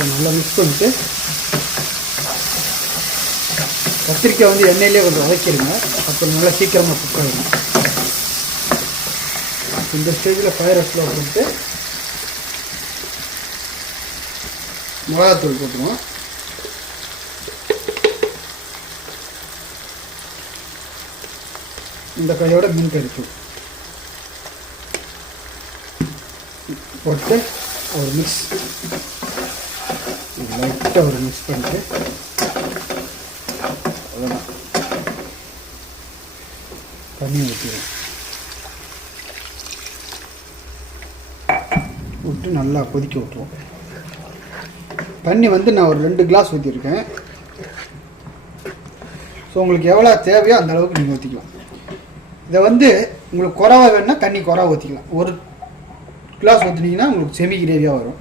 நல்லா மிக்ஸ் பண்ணிட்டு கத்திரிக்காய் வந்து எண்ணெயிலே கொஞ்சம் வதக்கிடுங்க. அப்புறம் நல்லா சீக்கிரமாக குக் ஆகிடும். இந்த ஸ்டேஜில் ஃபயர் ஸ்லோ போட்டு மிளகாத்தூள் போட்டுருவோம். இந்த கையோட மீன் கறிச்சு போட்டு ஒரு மிக்ஸ் லைட்டாக ஒரு மிக்ஸ் பண்ணிட்டு அவ்வளோதான் தண்ணி ஊற்றிடுவோம். விட்டு நல்லா கொதிக்க விட்டுருவோம். தண்ணி வந்து நான் ஒரு 2 கிளாஸ் ஊற்றிருக்கேன். ஸோ உங்களுக்கு எவ்வளோ தேவையோ அந்த அளவுக்கு நீங்கள் ஊற்றிக்கலாம். இதை வந்து உங்களுக்கு குறவா வேணுன்னா தண்ணி குறவா ஊற்றிக்கலாம். 1 கிளாஸ் ஊற்றினீங்கன்னா உங்களுக்கு செமி கிரேவியாக வரும்.